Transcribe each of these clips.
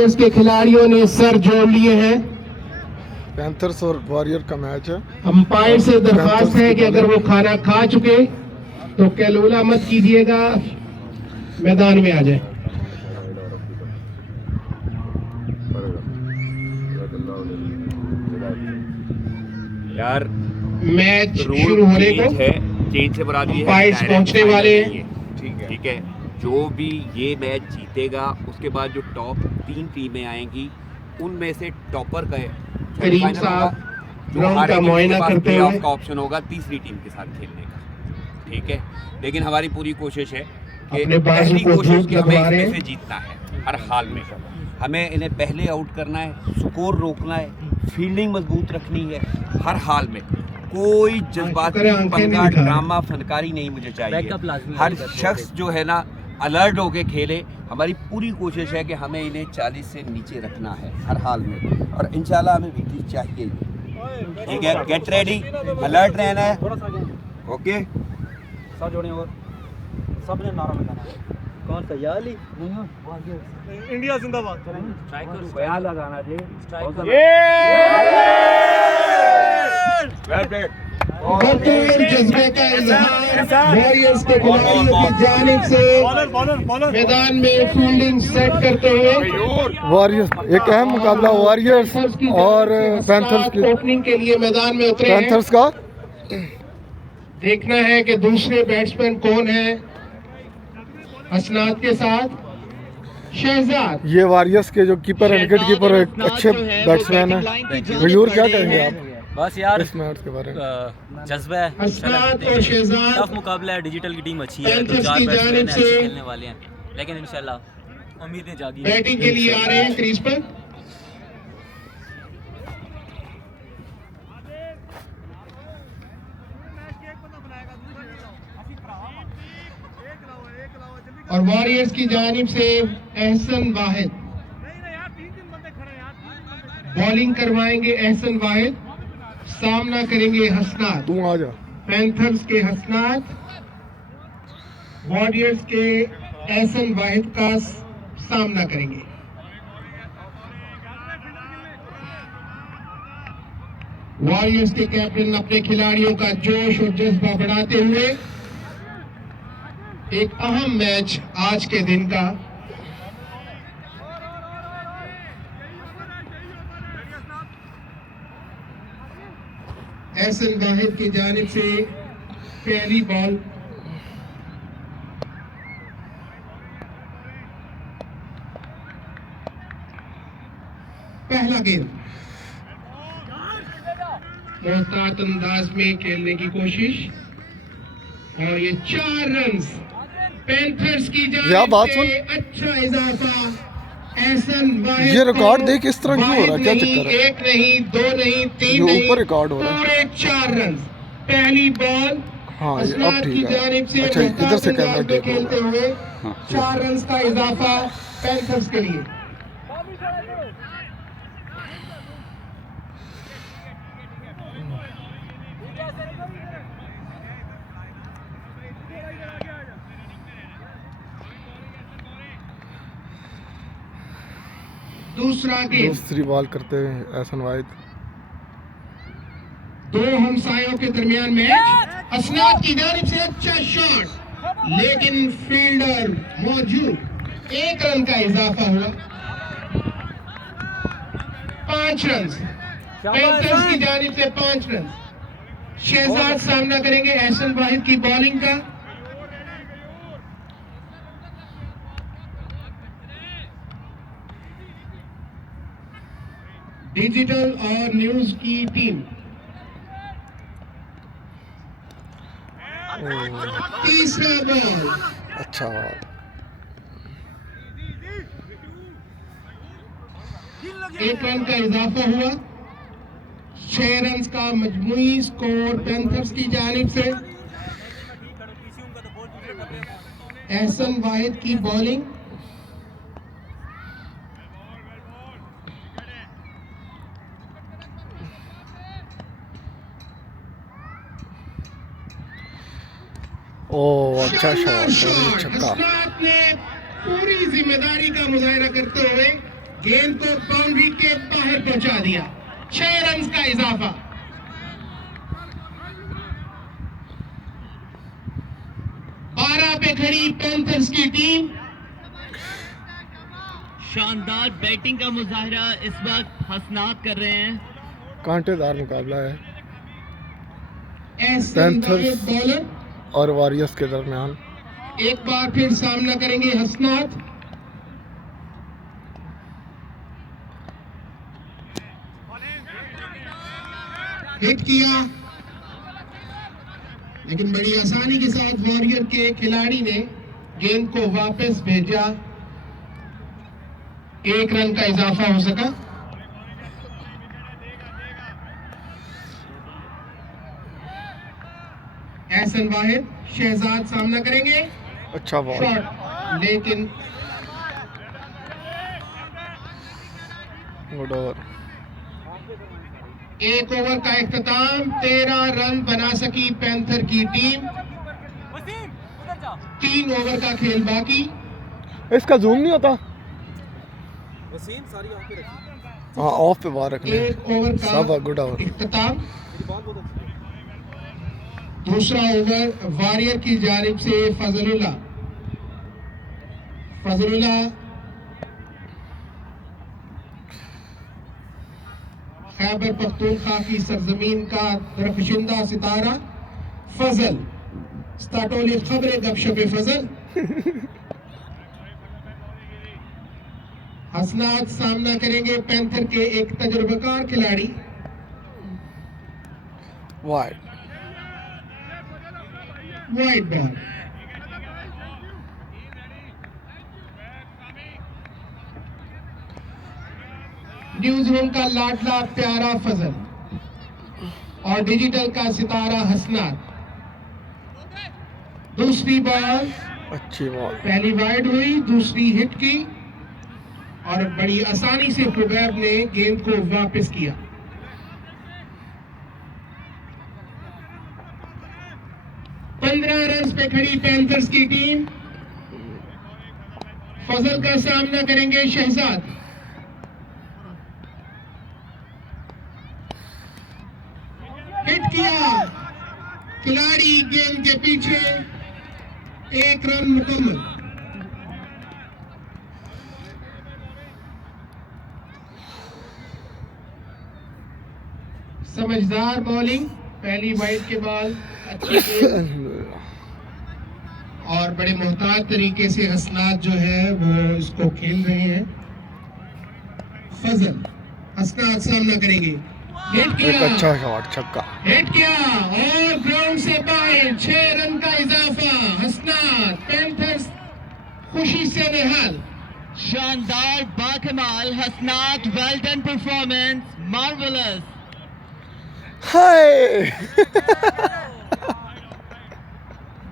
इसके खिलाड़ियों ने सर जोड़ लिए हैं। पैंथर्स और वॉरियर का मैच है। अंपायर से दरख्वास्त है कि अगर वो खाना खा चुके तो कैलोला मत कीजिएगा, मैदान में आ जाए। यार मैच शुरू होने को है, चेंज से मुराद ये है अंपायर्स पहुंचने वाले हैं। ठीक है, जो भी ये मैच जीतेगा उसके बाद जो टॉप 3 टीमें आएंगी उनमें से टॉपर का करीम साहब ग्राउंड का मुआयना करते हुए का ऑप्शन होगा तीसरी टीम के साथ खेलने का। ठीक है, लेकिन हमारी पूरी कोशिश है कि पहली कोशिश कि हमें इसमें से जीतना है हर हाल में। हमें इन्हें पहले आउट करना है, स्कोर रोकना है, फील्डिंग मजबूत रखनी है हर हाल में। कोई जज्बाती पंगा ड्रामा फनकारी नहीं मुझे चाहिए। हर शख्स जो है ना अलर्ट होके खेले। हमारी पूरी कोशिश है कि हमें इन्हें 40 से नीचे रखना है हर हाल में, और इंशाल्लाह हमें विक्ट्री चाहिए ही। ठीक है, गेट रेडी, अलर्ट रहना है। ओके, सब जोड़े और सबने नारा लगाना है। कौन सा याली इंडिया जिंदाबाद करेंगे। स्ट्राइकर बयान लगाना जी। भरपूर जज्बे का इजहार वॉरियर्स के खिलाड़ियों की जानिब से मैदान में फील्डिंग सेट करते हुए वॉरियर्स, एक अहम मुकाबला वॉरियर्स और पैंथर्स की ओपनिंग के लिए मैदान में उतरे हैं। पैंथर्स का देखना है कि दूसरे बैट्समैन कौन है। हसनात के साथ शहजाद। ये वॉरियर्स के जो कीपर एंड विकेट कीपर एक अच्छे बैट्समैन है। गयूर क्या कहेंगे आप बस यार इस मैच के बारे में? जज्बा है, हसनात और शहजाद टफ मुकाबला है। डिजिटल की टीम अच्छी है, पैंथर्स चार की बैट्समैन जानिब अच्छे से खेलने वाले हैं, लेकिन इंशाल्लाह उम्मीदें जागी हैं। बैटिंग के लिए आ रहे हैं क्रीज पर। और वॉरियर्स की जानिब से एहसन वाहिद बॉलिंग करवाएंगे। एहसन वाहिद सामना करेंगे हसनात। तू आ जा। पैंथर्स के हसनात वॉरियर्स के एहसन वाहिद का सामना करेंगे। वॉरियर्स के कैप्टन अपने खिलाड़ियों का जोश और जज्बा बढ़ाते हुए एक अहम मैच आज के दिन का एहसन वाहिद की जानिब से पहली बॉल। पहला गेंद मोहतात अंदाज में खेलने की कोशिश, और ये 4 रन पैंथर्स की जानिब से अच्छा इजाफा। एहसन वाहिद ये रिकॉर्ड देख इस तरह क्यों हो रहा है, क्या चक्कर है? एक नहीं, 2 नहीं, 3 ये नहीं, ऊपर रिकॉर्ड हो रहा है। पूरे 4 रन। पहली बॉल हाँ, ये अब हसनात की ठीक है। जानिब से अच्छा, इधर से कैमरा अंदाज में ठीक खेलते होगा। हुए हाँ, 4 रन का इजाफा पैंथर्स के लिए। दूसरा गेंद दूसरी बॉल करते हुए एहसन वाहिद। 2 हमसायों के दरमियान मैच। हसनात की जानिब से अच्छा शॉट, लेकिन फील्डर मौजूद। 1 रन का इजाफा हुआ। 5 रन पैंथर्स की जानिब से 5 रन। शहजाद सामना करेंगे एहसन वाहिद की बॉलिंग का। डिजिटल और न्यूज की टीम। तीसरा बॉल अच्छा, 1 रन का इजाफा हुआ। 6 रन का मजमूई स्कोर पैंथर्स की जानिब से। एहसन वाहिद की बॉलिंग। ओ अच्छा शॉट, छक्का। हसनात ने पूरी जिम्मेदारी का मुजाहिरा करते हुए गेंद को बाउंड्री के बाहर पहुंचा दिया। 6 रन का इजाफा। पे खड़ी पैंथर्स की टीम। शानदार बैटिंग का मुजाहरा इस वक्त हसनात कर रहे हैं। कांटेदार मुकाबला है पैंथर्स बॉलर और वॉरियर्स के दरमियान। एक बार फिर सामना करेंगे हसनात। हिट किया, लेकिन बड़ी आसानी के साथ वॉरियर के खिलाड़ी ने गेंद को वापस भेजा। 1 रन का इजाफा हो सका। एहसन वाहिद, शहजाद सामना करेंगे। अच्छा बॉल, शॉट, लेकिन गुड ओवर। 1 ओवर का इख्तिताम। 13 रन बना सकी पैंथर की टीम। 3 ओवर का खेल बाकी। इसका जूम नहीं होता? वसीम सारी ऑफ पे रखी। हाँ, ऑफ पे बाहर रखने। 1 ओवर सब का गुड ओवर। इख्तिताम। दूसरा ओवर वॉरियर की जानिब से फजलुल्लाह। खैबर पख्तूनख्वा की सरजमीन का दरख्शिंदा सितारा फजल। स्टाटोली खबरें गपशप फजल। हसनात सामना करेंगे पैंथर के एक तजुर्बेकार खिलाड़ी। Wide ball. न्यूज रूम का लाडला प्यारा फजल और डिजिटल का सितारा हसनात। दूसरी बॉल, अच्छी बॉल। पहली वाइड हुई, दूसरी हिट की और बड़ी आसानी से फुगैब ने गेंद को वापस किया। पंद्रह रन पे खड़ी पैंथर्स की टीम। फजल का सामना करेंगे शहजाद। हिट किया, खिलाड़ी गेंद के पीछे। 1 रन मुकम्मल। समझदार बॉलिंग, पहली वाइड के बाद अच्छी गेंद और बड़े मोहतात तरीके से हसनात जो है वो इसको खेल रहे हैं। फजल, हसनात सामना करेंगे। हिट किया, एक अच्छा शॉट, छक्का। हिट किया और ग्राउंड से बाहर। 6 रन का इजाफा। हसनात, पैंथर्स खुशी से निहाल। शानदार, बाकमाल हसनात, वेल डन परफॉर्मेंस, मार्वेलस। हाय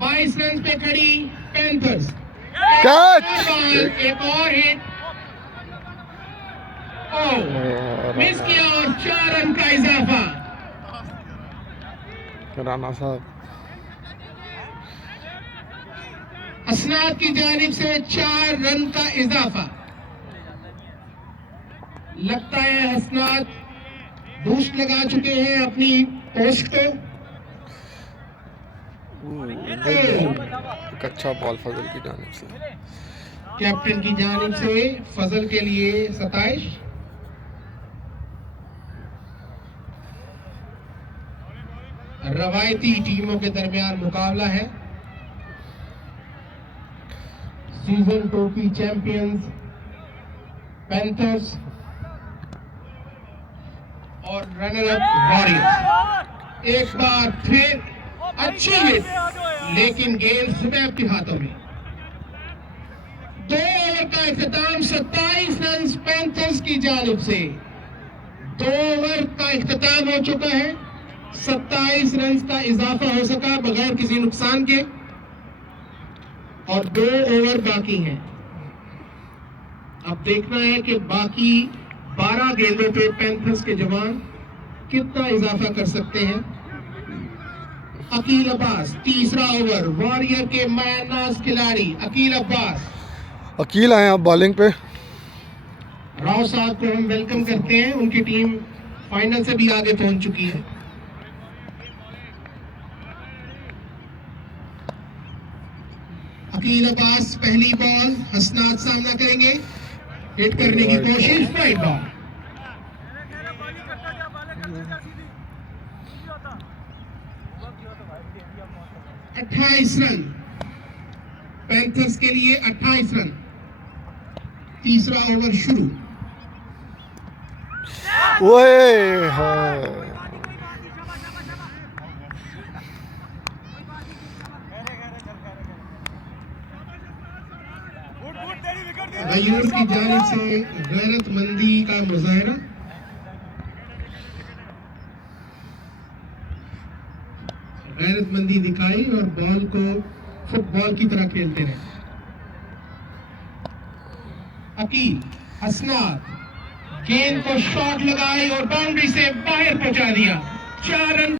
22 रन पे खड़ी पैंथर्स। कैच। एक और हिट, मिस किया और 4 रन का इजाफा। राणा साहब, हसनात की जानिब से 4 रन का इजाफा। लगता है हसनात बूस्ट लगा चुके हैं अपनी पोस्ट को। एक अच्छा बॉल फजल की जानिब से। कैप्टन की जानिब से फजल के लिए 27। रवायती टीमों के दरमियान मुकाबला है। सीजन 2 की चैंपियंस पैंथर्स और रनर अप वॉरियर्स। एक बार फिर अच्छी हिट, लेकिन गेंद सुबह के हाथों में। 2 ओवर का इख्तिताम। 27 रन पैंथर्स की जानिब से। 2 ओवर का इख्तिताम हो चुका है। 27 रन का इजाफा हो सका बगैर किसी नुकसान के और 2 ओवर बाकी हैं। अब देखना है कि बाकी 12 गेंदों पे पैंथर्स के जवान कितना इजाफा कर सकते हैं। अकील अब्बास, तीसरा ओवर। वॉरियर के मायनाज खिलाड़ी अकील अब्बास। अकील आए आप बॉलिंग पे। राव साहब को हम वेलकम करते हैं। उनकी टीम फाइनल से भी आगे पहुंच चुकी है। अकील अब्बास पहली बॉल, हसनात सामना करेंगे, हिट करने की कोशिश, वाइड बॉल। 28 रन पैंथर्स के लिए, 28 रन। तीसरा ओवर शुरू। ओए हाँ गयूर की जानिब से गैरतमंदी का मुजाहरा। गैरतमंदी दिखाई और बॉल को फुटबॉल की तरह खेलते रहे। अकील, हसनात गेंद को शॉट लगाई और बाउंड्री से बाहर पहुंचा दिया। 4 रन